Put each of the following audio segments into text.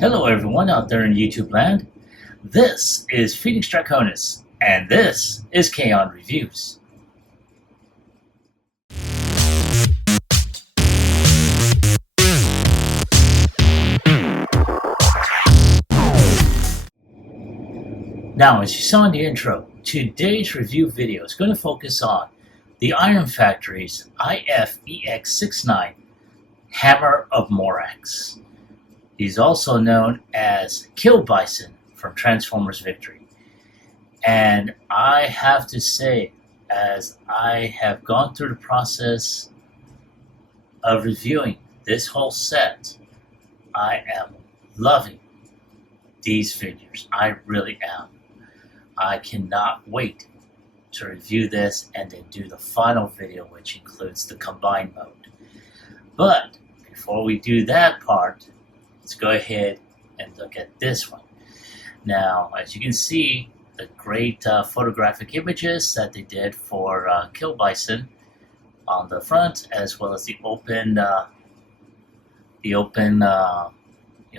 Hello everyone out there in YouTube land. This is Phoenix Draconis, and this is KAON Reviews. Now, as you saw in the intro, today's review video is going to focus on the Iron Factory's EX-69 Hammer of Morax. He's also known as Killbison from Transformers Victory. And I have to say, as I have gone through the process of reviewing this whole set, I am loving these figures. I really am. I cannot wait to review this and then do the final video, which includes the combined mode. But before we do that part, let's go ahead and look at this one. Now, as you can see, the great photographic images that they did for Killbison on the front, as well as the open,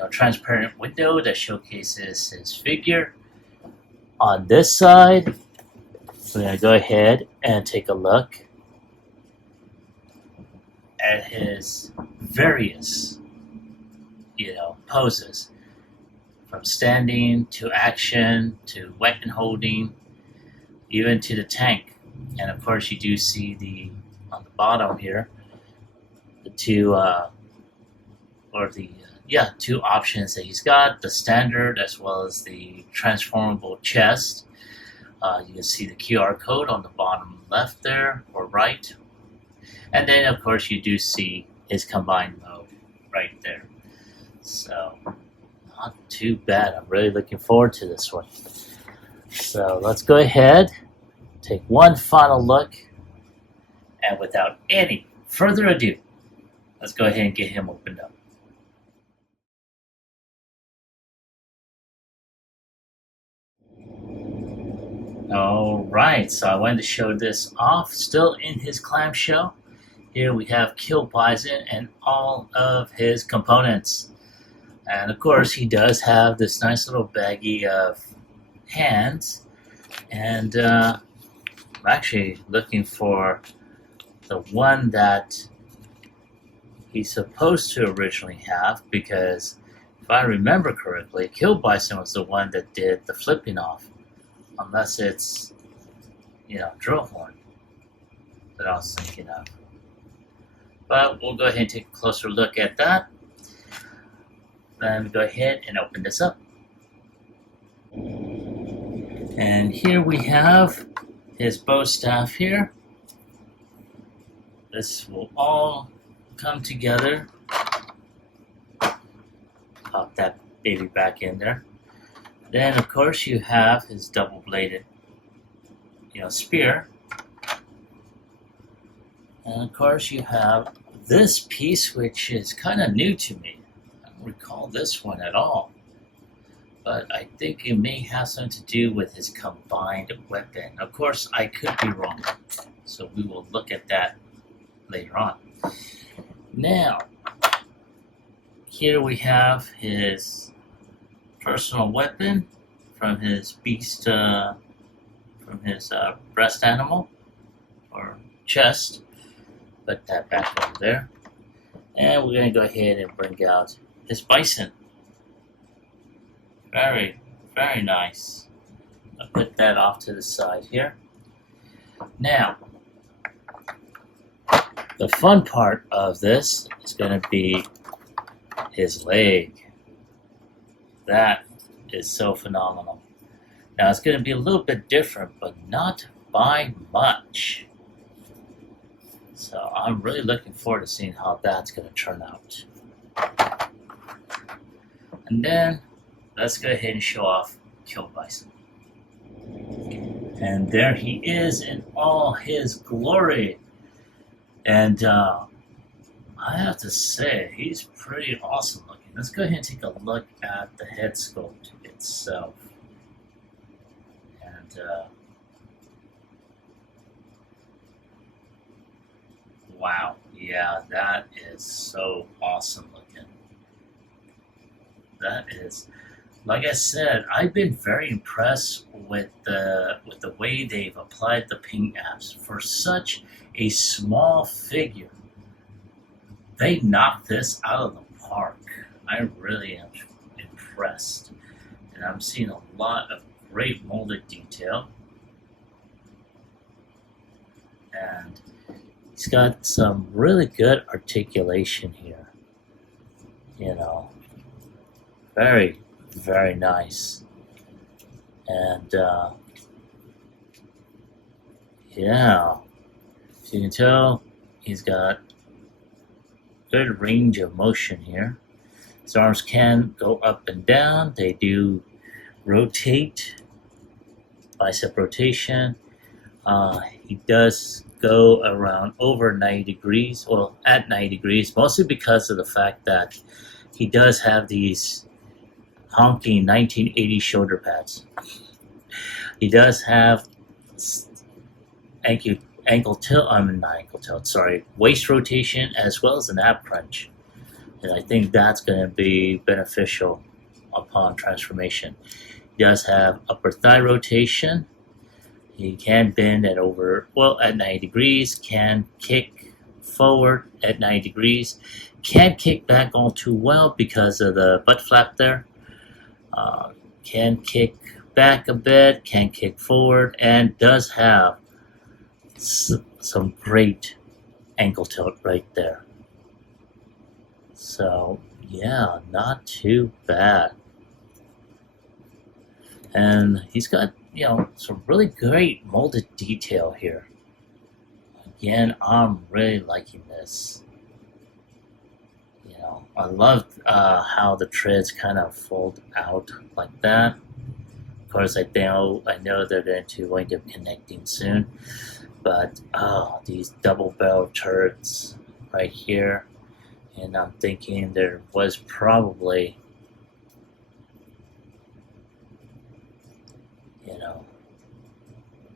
transparent window that showcases his figure. On this side, we're going to go ahead and take a look at his various poses, from standing to action to weapon holding, even to the tank. And of course, you do see on the bottom here the two options that he's got: the standard as well as the transformable chest. You can see the QR code on the bottom left there, or right. And then of course you do see his combined mode right there. So, not too bad. I'm really looking forward to this one. So let's go ahead, take one final look, and without any further ado, let's go ahead and get him opened up. Alright, so I wanted to show this off, still in his clamshell. Here we have Killbison and all of his components. And of course, he does have this nice little baggie of hands. And I'm actually looking for the one that he's supposed to originally have, because if I remember correctly, Killbison was the one that did the flipping off. Unless it's, Drillhorn that I was thinking of. But we'll go ahead and take a closer look at that. Then go ahead and open this up. And here we have his bow staff here. This will all come together. Pop that baby back in there. Then of course you have his double-bladed, spear. And of course you have this piece, which is kind of new to me. I don't recall this one at all. But I think it may have something to do with his combined weapon. Of course, I could be wrong. So we will look at that later on. Now, here we have his personal weapon from his beast, from his breast animal or chest. Put that back over there. And we're going to go ahead and bring out his bison. Very, very nice. I'll put that off to the side here. Now, the fun part of this is going to be his leg. That is so phenomenal. Now, it's going to be a little bit different, but not by much. So I'm really looking forward to seeing how that's going to turn out. And then let's go ahead and show off Killbison. And there he is in all his glory. And I have to say, he's pretty awesome looking. Let's go ahead and take a look at the head sculpt itself. And wow, yeah, that is so awesome looking. that is, like I said, I've been very impressed with the way they've applied the paint apps for such a small figure. They knocked this out of the park. I really am impressed, and I'm seeing a lot of great molded detail, and he's got some really good articulation here. You know, very, very nice. And yeah, so you can tell he's got good range of motion here. His arms can go up and down. They do rotate, bicep rotation. He does go around over 90 degrees, well, at 90 degrees, mostly because of the fact that he does have these honking 1980 shoulder pads. He does have waist rotation as well as an ab crunch. And I think that's going to be beneficial upon transformation. He does have upper thigh rotation. He can bend at at 90 degrees, can kick forward at 90 degrees, can't kick back all too well because of the butt flap there. Can kick back a bit, can kick forward, and does have some great ankle tilt right there. So yeah, not too bad. And he's got, some really great molded detail here. Again, I'm really liking this. I love how the treads kind of fold out like that. Of course, I know they're going to wind up connecting soon. But, these double barrel turrets right here. And I'm thinking there was probably,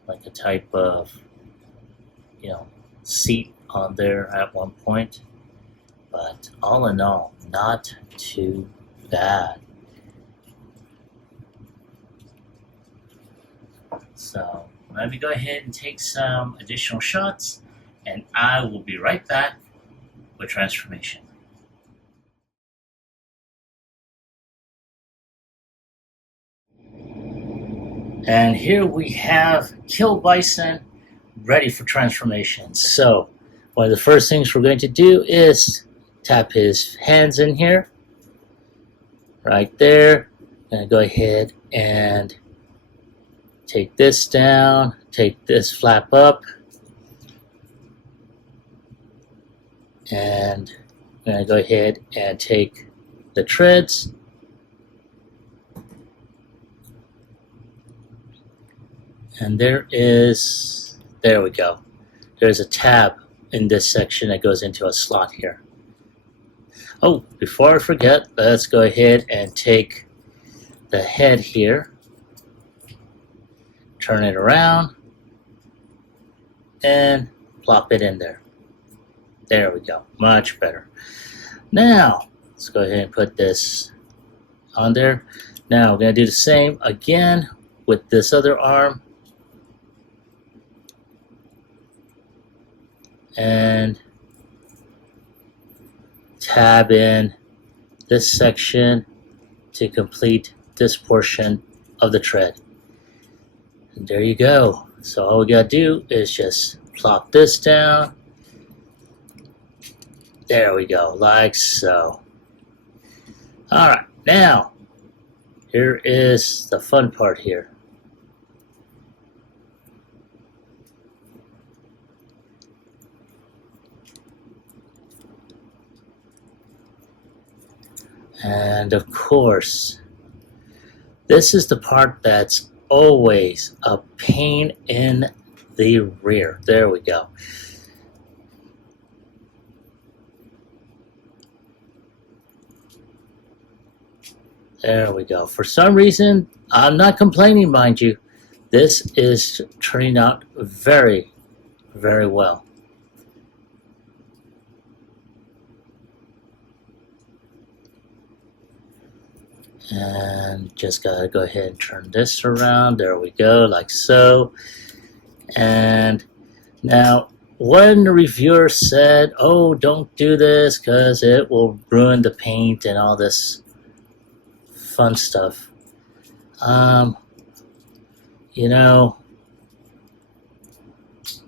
like a type of, seat on there at one point. But all in all, not too bad. So let me go ahead and take some additional shots, and I will be right back with transformation. And here we have Killbison ready for transformation. So one of the first things we're going to do is tap his hands in here, right there. I'm going to go ahead and take this down, take this flap up, and I'm going to go ahead and take the treads, and there we go. There's a tab in this section that goes into a slot here. Oh, before I forget, let's go ahead and take the head here, turn it around, and plop it in there. There we go, much better. Now, let's go ahead and put this on there. Now, we're going to do the same again with this other arm. And tab in this section to complete this portion of the tread. And there you go. So all we gotta do is just plop this down. There we go, like so. Alright, now here is the fun part here. And of course, this is the part that's always a pain in the rear. There we go. There we go. For some reason, I'm not complaining, mind you. This is turning out very, very well. And just gotta go ahead and turn this around. There we go, like so. And now, one reviewer said, oh, don't do this because it will ruin the paint and all this fun stuff. You know,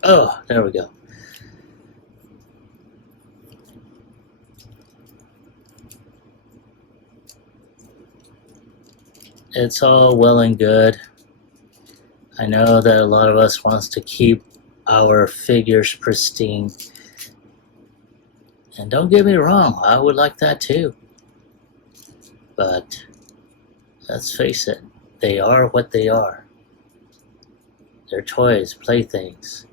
oh, there we go. It's all well and good. I know that a lot of us wants to keep our figures pristine. And don't get me wrong, I would like that too. But let's face it, they are what they are. They're toys, playthings.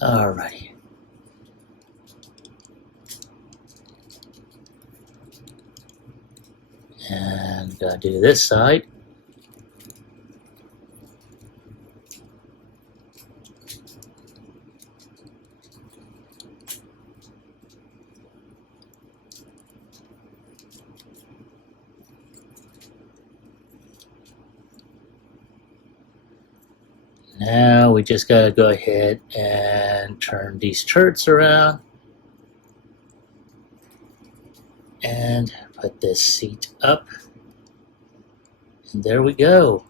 Alrighty. And gotta do this side. Now we just gotta go ahead and turn these turrets around and put this seat up. And there we go.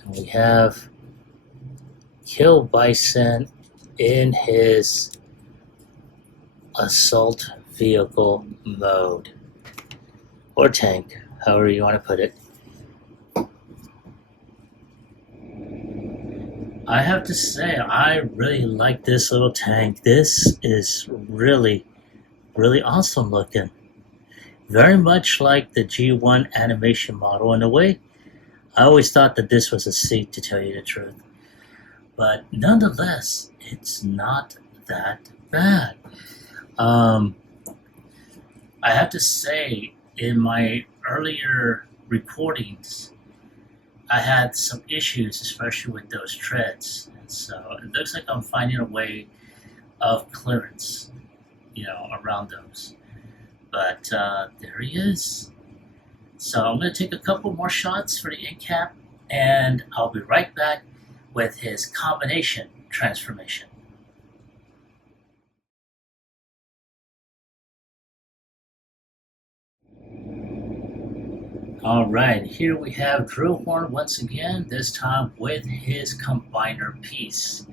And we have Killbison in his assault vehicle mode. Or tank, however you want to put it. I have to say, I really like this little tank. This is really awesome looking. Very much like the G1 animation model in a way. I always thought that this was a seat, to tell you the truth. But nonetheless, it's not that bad. I have to say, in my earlier recordings, I had some issues, especially with those treads. And so it looks like I'm finding a way of clearance, around those. But there he is. So I'm going to take a couple more shots for the end cap, and I'll be right back with his combination transformation. Alright, here we have Drillhorn once again, this time with his combiner piece.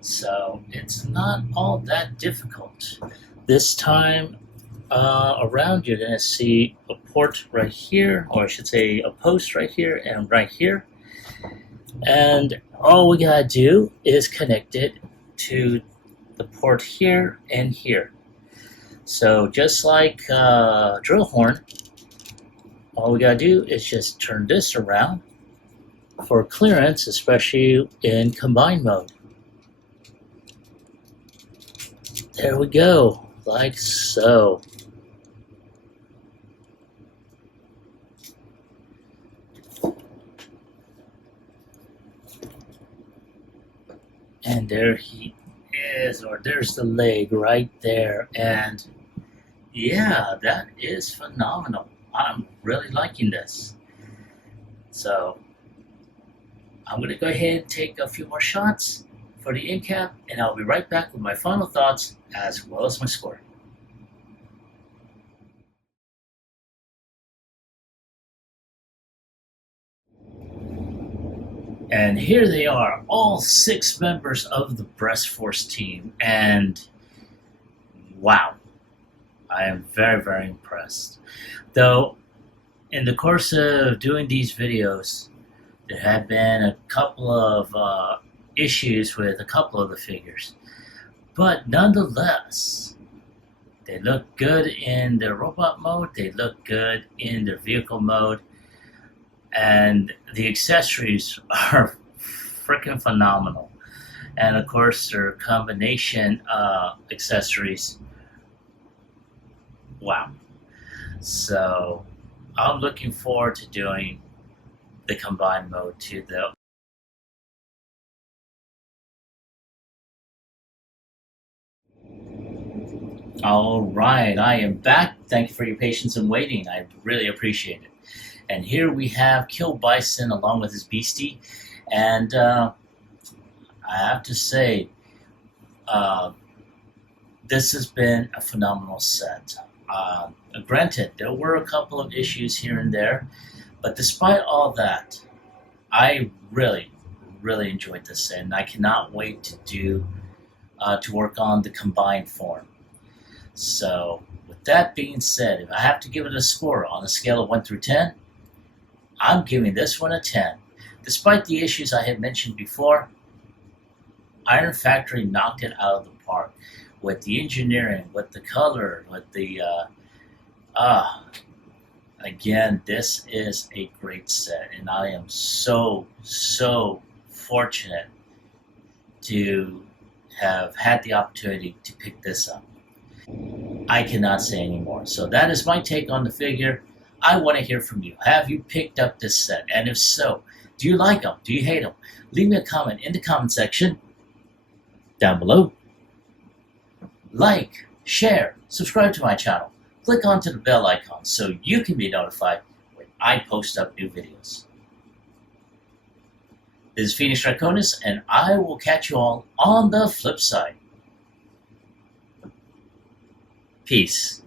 So it's not all that difficult. This time around, you're going to see a port right here, or I should say a post right here and right here. And all we gotta do is connect it to the port here and here. So just like Drillhorn, all we gotta do is just turn this around for clearance, especially in combine mode. There we go, like so. And there he is, or there's the leg right there. And yeah, that is phenomenal. I'm really liking this. So I'm going to go ahead and take a few more shots for the end cap, and I'll be right back with my final thoughts as well as my score. And here they are, all 6 members of the Breast Force team, and wow, I am very impressed. Though, in the course of doing these videos, there have been a couple of issues with a couple of the figures. But nonetheless, they look good in their robot mode, they look good in their vehicle mode, and the accessories are freaking phenomenal. And of course, their combination accessories, wow. So I'm looking forward to doing the combined mode to the All right, I am back. Thank you for your patience and waiting. I really appreciate it. And here we have Killbison along with his beastie. And I have to say, uh, this has been a phenomenal set. Granted, there were a couple of issues here and there, but despite all that, I really enjoyed this set, and I cannot wait to work on the combined form. So, with that being said, if I have to give it a score on a scale of 1 through 10, I'm giving this one a 10. Despite the issues I had mentioned before, Iron Factory knocked it out of the park with the engineering, with the color, with the uh, again, this is a great set, and I am so fortunate to have had the opportunity to pick this up. I cannot say anymore. So that is my take on the figure. I want to hear from you. Have you picked up this set? And if so, do you like them? Do you hate them? Leave me a comment in the comment section down below. Like, share, subscribe to my channel. Click onto the bell icon so you can be notified when I post up new videos. This is Phoenix Draconis, and I will catch you all on the flip side. Peace.